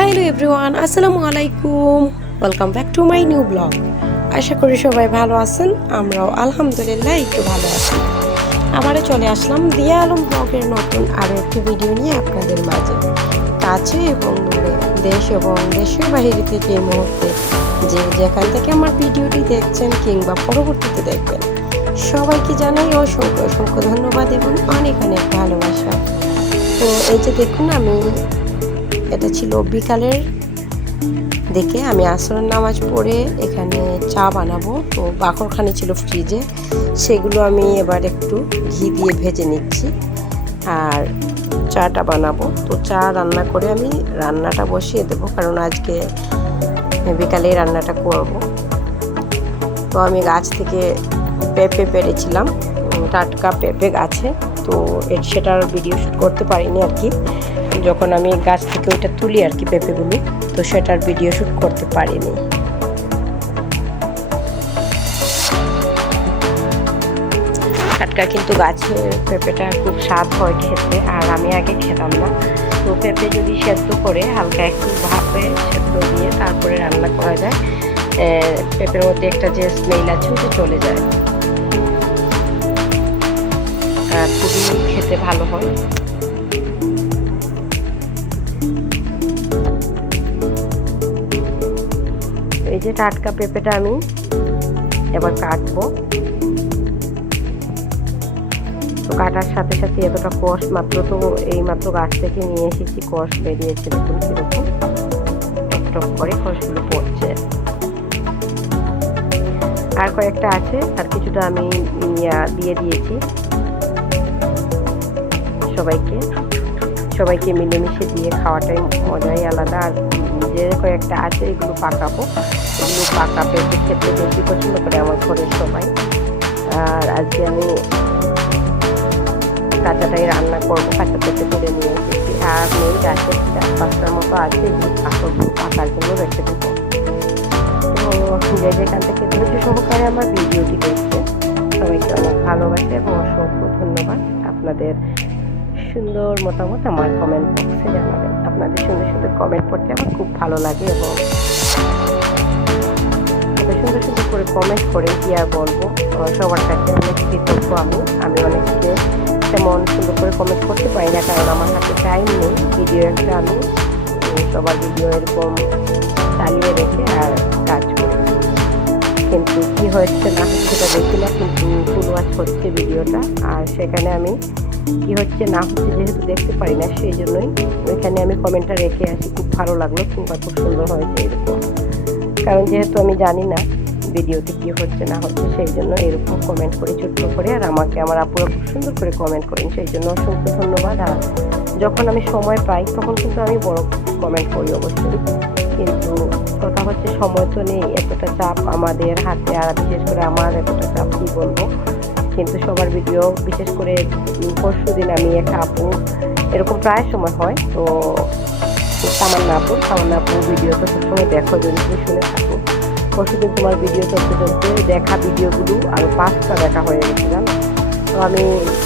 Hello everyone, আসসালামু আলাইকুম। Welcome back to my new blog আশা করি সবাই ভালো আছেন, আমরাও আলহামদুলিল্লাহ একটু ভালো আছি। আবারও চলে আসলাম দিয়া আলম ব্লগের নতুন আরও একটি ভিডিও নিয়ে আপনাদের মাঝে। কাছে এবং দূরে, দেশ এবং দেশের বাইরে থেকে এই মুহূর্তে যে যেখান থেকে আমার ভিডিওটি দেখছেন কিংবা পরবর্তীতে দেখবেন, সবাইকে জানাই অসংখ্য অসংখ্য ধন্যবাদ এবং অনেক অনেক ভালোবাসা। তো এই যে দেখুন আমি এটা ছিল বিকালের দেখে আমি আসরের নামাজ পড়ে এখানে চা বানাবো। তো বাকরখানি ছিল ফ্রিজে। সেগুলো আমি এবার একটু ঘি দিয়ে ভেজে নিচ্ছি। আর চাটা বানাবো। তো চা রান্না করে আমি রান্নাটা বসিয়ে দেবো, কারণ আজকে বিকালেই রান্নাটা করব। তো আমি গাছ থেকে পেঁপে পেরেছিলাম টাটকা পেঁপে গাছে। তো সেটার ভিডিও শ্যুট করতে পারিনি আর কি। যখন আমি গাছ থেকে ওইটা তুলি আর কি পেঁপেগুলো তো সেটার ভিডিও শ্যুট করতে পারিনি। টাটকা কিন্তু গাছের পেঁপেটা খুব স্বাদ হয় খেতে, আর আমি আগে খেতাম না। তো পেঁপে যদি সেদ্ধ করে হালকা একটু ভাপে সেদ্ধ দিয়ে তারপরে রান্না করা যায় পেঁপের মধ্যে একটা যে স্মেল আছে ওটা চলে যায়। খুবই খেতে ভালো হয়। এই যে টাটকা পেঁপেটা আমি এবার কাটবো। তো কাটার সাথে সাথে এতটা কষ মাত্র তো এই মাত্র গাছ থেকে নিয়ে এসেছি, কষ বেরিয়েছে দেখুন কীরকম। টক করে কষগুলো পড়ছে। আর কয়েকটা আছে, আর কিছুটা আমি দিয়ে দিয়েছি সবাইকে। সবাইকে মিলেমিশে দিয়ে খাওয়াটাই মজাই আলাদা। আর যে কয়েকটা আছে এগুলো পাকাবো। এগুলো পাকা পেঁপে খেতে বেশি পছন্দ করে আমার ঘরের সবাই। আর আজকে আমি কাঁচাটাই রান্না করব, কাঁচা পেঁপে করে নিয়ে এসেছি। আর নেই গাছের চার পাঁচটার মতো আছে পাকাগুলো পাকার জন্য রেখে দেবো। তো যেখান থেকে ধৈর্য সহকারে আমার ভিডিওটি দেখছে সবাইকে অনেক ভালোবাসে এবং অসংখ্য ধন্যবাদ। আপনাদের সুন্দর মতামত আমার কমেন্ট বক্সে জানাবেন। আপনাদের সুন্দর সুন্দর কমেন্ট পড়তে আমার খুব ভালো লাগে এবং এত সুন্দর সুন্দর করে কমেন্ট করে কি আর বলব। সবার কাছে অনেক কৃতজ্ঞ আমি। আমি অনেককে তেমন সুন্দর করে কমেন্ট করতে পারি না, কারণ আমার হাতে টাইম নেই। ভিডিও একটা আমি সবার ভিডিও এরকম চালিয়ে রেখে আর কাজ করি। কিন্তু কি হচ্ছে না সেটা দেখি না, কিন্তু ফুল ওয়াচ হচ্ছে ভিডিওটা আর সেখানে আমি কি হচ্ছে না হচ্ছে যেহেতু দেখতে পারি না, সেই জন্যই ওইখানে আমি কমেন্টটা রেখে আসি। খুব ভালো লাগল কিংবা খুব সুন্দর হয়েছে এরকম। কারণ যেহেতু আমি জানি না ভিডিওতে কি হচ্ছে, না হচ্ছে, সেই জন্য এরকম কমেন্ট করে, ছোট্ট করে, আর আমাকে আমার আপুরা খুব সুন্দর করে কমেন্ট করেন, সেই জন্য অসংখ্য ধন্যবাদ। আর যখন আমি সময় পাই, তখন কিন্তু আমি বড় কমেন্ট করি অবশ্যই। কিন্তু কথা হচ্ছে সময় তো নেই, এতটা চাপ আমাদের হাতে, আর বিশেষ করে আমার এতটা চাপ কী বলব? কিন্তু সবার ভিডিও, বিশেষ করে পরশু দিন আমি একটা আপু, এরকম প্রায় সময় হয়, তো তামান্না আপু তামান্না আপু ভিডিও তো সবসময় দেখো যদি তুমি শুনে থাকো। পরশু দিন তোমার ভিডিও চলতে চলতে দেখা ভিডিওগুলো আরও পাঁচটা দেখা হয়ে গেছে জানো? তো আমি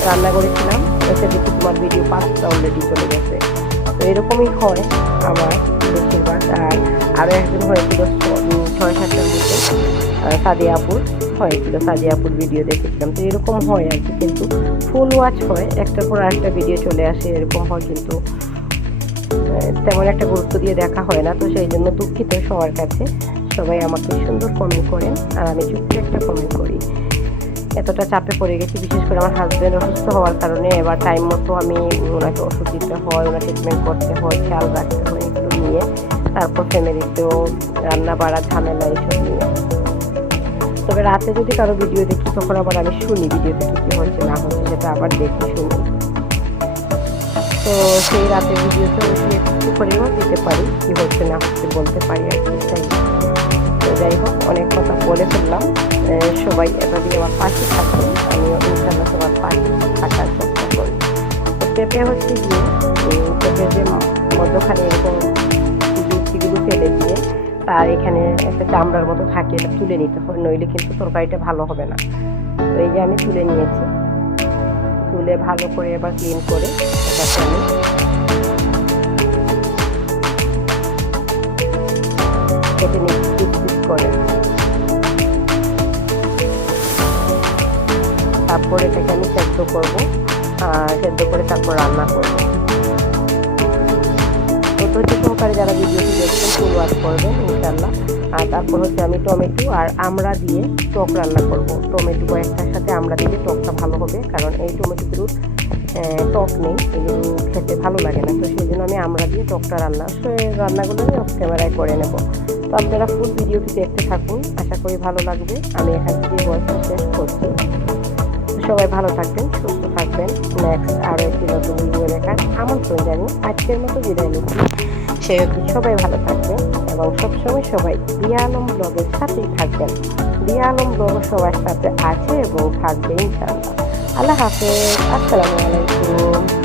রান্না করেছিলাম এসে দেখি তোমার ভিডিও পাঁচটা অলরেডি চলে গেছে। তো এরকমই হয় আমার বেশিরভাগ। আর আরও একজন হয়েছিল ছয় সাতটার মতো আহ, সাদিয়া আপুর হয়েছিল সাদিয়া আপুর ভিডিও দেখেছিলাম। তো এরকম হয় আর কি কিন্তু ফুল ওয়াচ হয় একটার পর আরেকটা ভিডিও চলে আসে এরকম হয় কিন্তু তেমন একটা গুরুত্ব দিয়ে দেখা হয় না, তো সেই জন্য দুঃখিত সবার কাছে। সবাই আমাকে সুন্দর কমেন্ট করেন, আর আমি চুপটি একটা কমেন্ট করি। এতটা চাপে পড়ে গেছি, বিশেষ করে আমার হাজব্যান্ড অসুস্থ হওয়ার কারণে। এবার টাইম মতো আমি ওনাকে ওষুধ দিতে হয়, ওনার ট্রিটমেন্ট করতে হয়, খেয়াল রাখতে হয় এগুলো নিয়ে। তারপর ফ্যামিলিতেও রান্না বাড়া ঝামেলা এইসব নিয়ে। তবে রাতে যদি কারও ভিডিও দেখি, তখন আবার আমি শুনি ভিডিওতে কী কী হচ্ছে না হচ্ছে সেটা আবার দেখি শুনি। তো সেই রাতের ভিডিওতে অবশ্যই একটু করেও দিতে পারি, কী হচ্ছে না হচ্ছে বলতে পারি আর কি তাই তো যাই হোক, অনেক কথা বলে ফেললাম। সবাই এতদিন আমার পাশে থাকবে আমিও ইনশাল্লাহ সবার পাশে থাকার চেষ্টা করি। তো পেঁপে হচ্ছে গিয়ে পেঁপে যে মধ্যখানে এরকম বৃষ্টিগুলো ফেলে দিয়ে তার এখানে একটা চামড়ার মতো থাকে, এটা তুলে নিতে হবে। নইলে কিন্তু তরকারিটা ভালো হবে না। তো এই যে আমি তুলে নিয়েছি। তুলে ভালো করে এবার ক্লিন করে আমি কেটে নিই পিস এটাকে আমি সেদ্ধ করব সেদ্ধ করে তারপর রান্না করব। ধৈর্য সহকারে যারা ভিডিওটি দেখছেন ফুল করবেন ইনশাল্লাহ আর তারপর হচ্ছে আমি টমেটো আর আমড়া দিয়ে টক রান্না করব। টমেটো কয়েকটার সাথে আমড়া দিলে টকটা ভালো হবে, কারণ এই টমেটোগুলোর টক নেই, এগুলো খেতে ভালো লাগে না। তো সেই জন্য আমি আমরা দিয়ে টকটা রান্না তো এই রান্নাগুলো আমি অফ ক্যামেরায় করে নেব। তো আপনারা ফুল ভিডিওটি দেখতে থাকুন। আশা করি ভালো লাগবে। আমি এখান থেকে বয়স শেষ করছি। সবাই ভালো থাকবেন, সুস্থ থাকবেন। নেক্সট আর একটি নতুন ভিডিও দেখার আমন্ত্রণ জানি আজকের মতো বিদায় নিচ্ছি। সে সবাই ভালো থাকবেন এবং সবসময় সবাই দিয়া আলম ব্লগের সাথেই থাকবেন। দিয়া আলম ব্লগ সবার সাথে আছে এবং থাকবে ইনশাআল্লাহ। আল্লাহ হাফেজ, আসসালামু আলাইকুম।